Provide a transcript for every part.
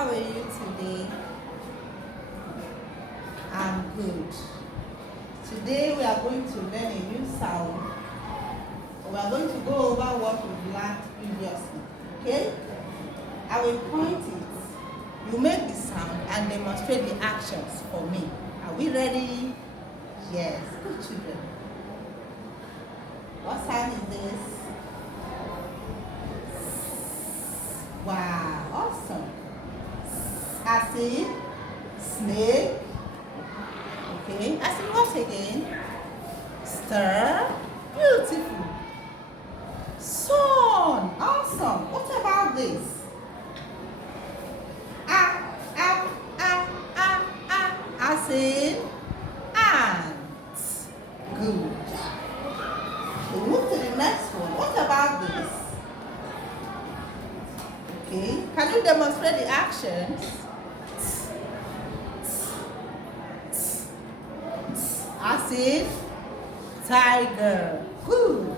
how are you today? I'm good. Today we are going to learn a new sound. We are going to go over what we've learned previously. Okay? I will point it. You make the sound and demonstrate the actions for me. Are we ready? Yes. Good children. What sound is this? Wow, awesome. As in snake. Okay, as in what again? Stir. Beautiful. Sun. Awesome. What about this? As in ants. Good. We move to the next one. What about this? Okay, can you demonstrate the actions? As in tiger. Good.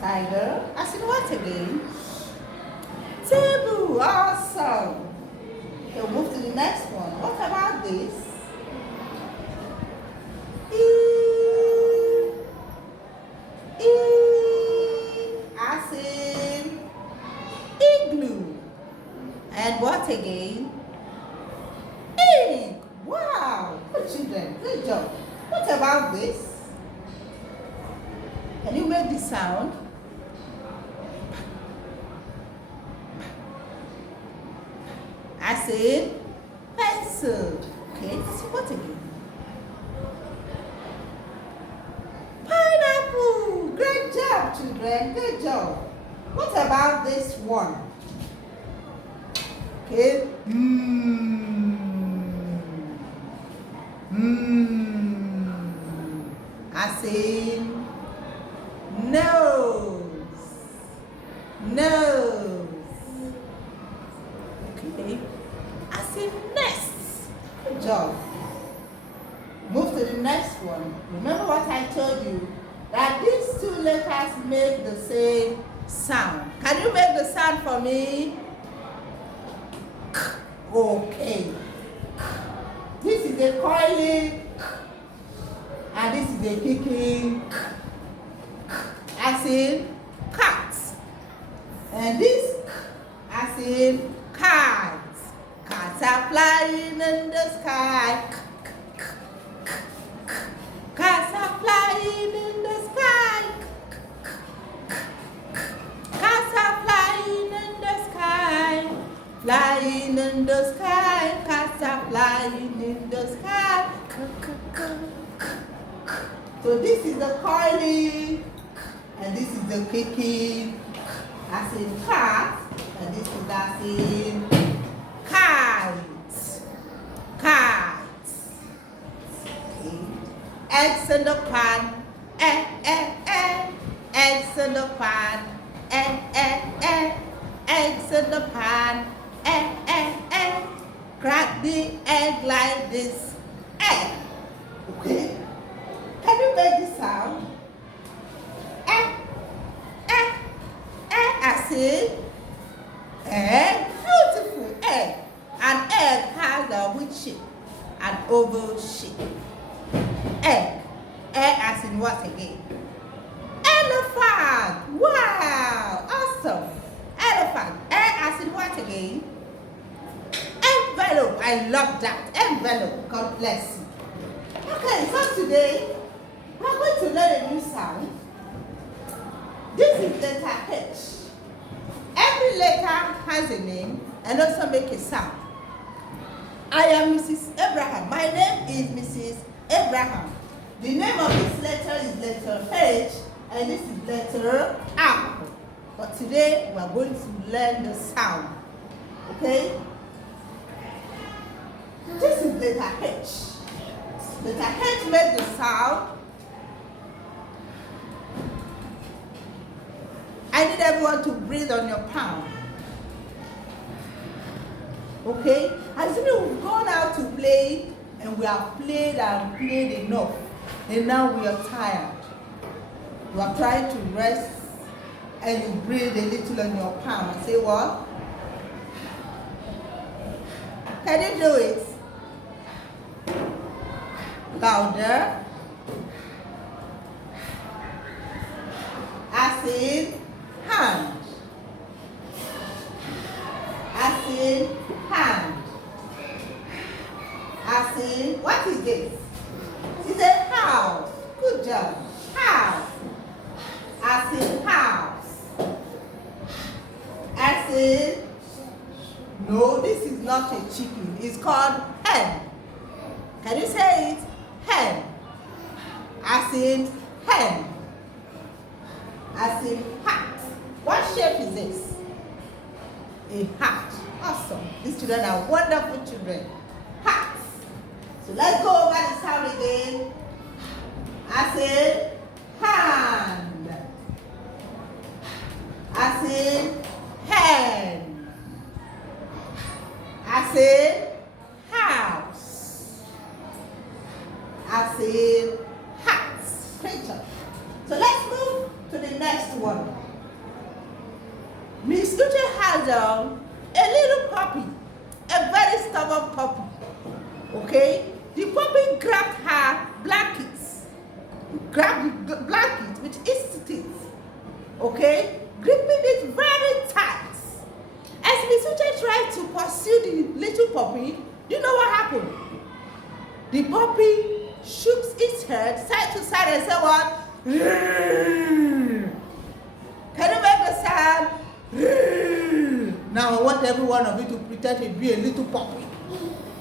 Tiger. As in what again? Table. Awesome. Okay, we'll move to the next one. What about this? As in igloo. And what again? Ink. Wow. Good children. Good job. What about this? Can you make the sound? As in pencil. Okay. So what again? Pineapple. Great job, children. Good job. What about this one? Okay. As in nose. Nose. Okay. As in nest. Good job. Move to the next one. Remember what I told you? That these two letters make the same sound. Can you make the sound for me? Okay. This is a coiling and this is a kicking. As in cat. And this as in kite. Cats are flying in the sky. Cats are flying in the sky. Cats are flying in the sky. Flying in the sky. Cats are flying in the sky. So this is the coiling and this is the kicking. As in cat, and this is as in kite. Kite. Okay. Eggs in the pan. Eggs in the pan. Eggs in the pan. Crack the egg like this. Egg. Okay. Can you make this sound? As in egg. Beautiful egg. An egg has a which shape? An oval shape. Egg. Egg as in what again? Elephant. Wow. Awesome. Elephant. Egg as in what again? Envelope. I love that. Envelope. God bless you. Okay, so today we're going to learn a new sound. This is letter H. Every letter has a name and also make a sound. I am Mrs. Abraham. My name is Mrs. Abraham. The name of this letter is letter H and this is letter R. But today we are going to learn the sound. Okay? This is letter H. Letter H makes the sound. I need everyone to breathe on your palm. Okay? As you know, we've gone out to play and we have played and played enough. And now we are tired. You are trying to rest and you breathe a little on your palm and say what? Can you do it? Louder. As in hand. As in hand. As in, what is this? It's a house. Good job. House. As in house. As in, no, this is not a chicken. It's called hen. Can you say it? Hen. As in hen. As in hat. What shape is this? A hat. Awesome. These children are wonderful children. Hats. So let's go over the sound again. As in hand. As in hen. As in house. As in hats. Great job. So let's move to the next one. Miss Uche has a little puppy, a very stubborn puppy. Okay? The puppy grabbed her blankets. Grabbed the blanket with its teeth. Okay? Gripping it very tight. As Miss Uche tried to pursue the little puppy, you know what happened? The puppy shook its head side to side and said what? Can you make the sound? Now I want every one of you to pretend to be a little puppy.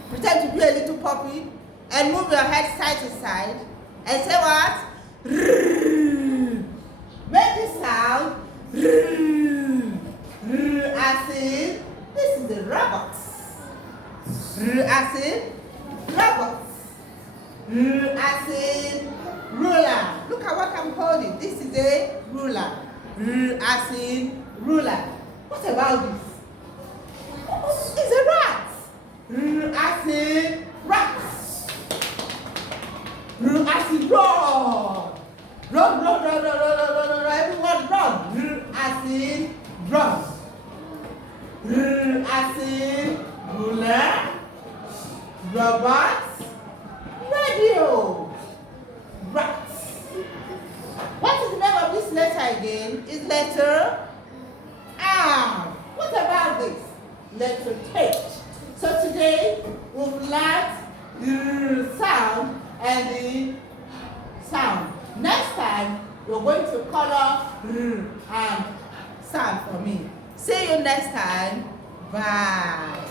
Pretend to be a little puppy and move your head side to side and say what? Make the sound. As in, this is the robot. As in, robot. As in, ruler. Look at what I'm holding. This is a ruler. As in, ruler. What about this? It's a rat. As in, rat. As in, run. Run. Everyone run. As in, run. As in, ruler. Robot. Radio. Rat. What is the name of this letter again? It's letter R. What about this? Letter H. So today we've learned the sound and the sound. Next time you're going to color and sound for me. See you next time. Bye.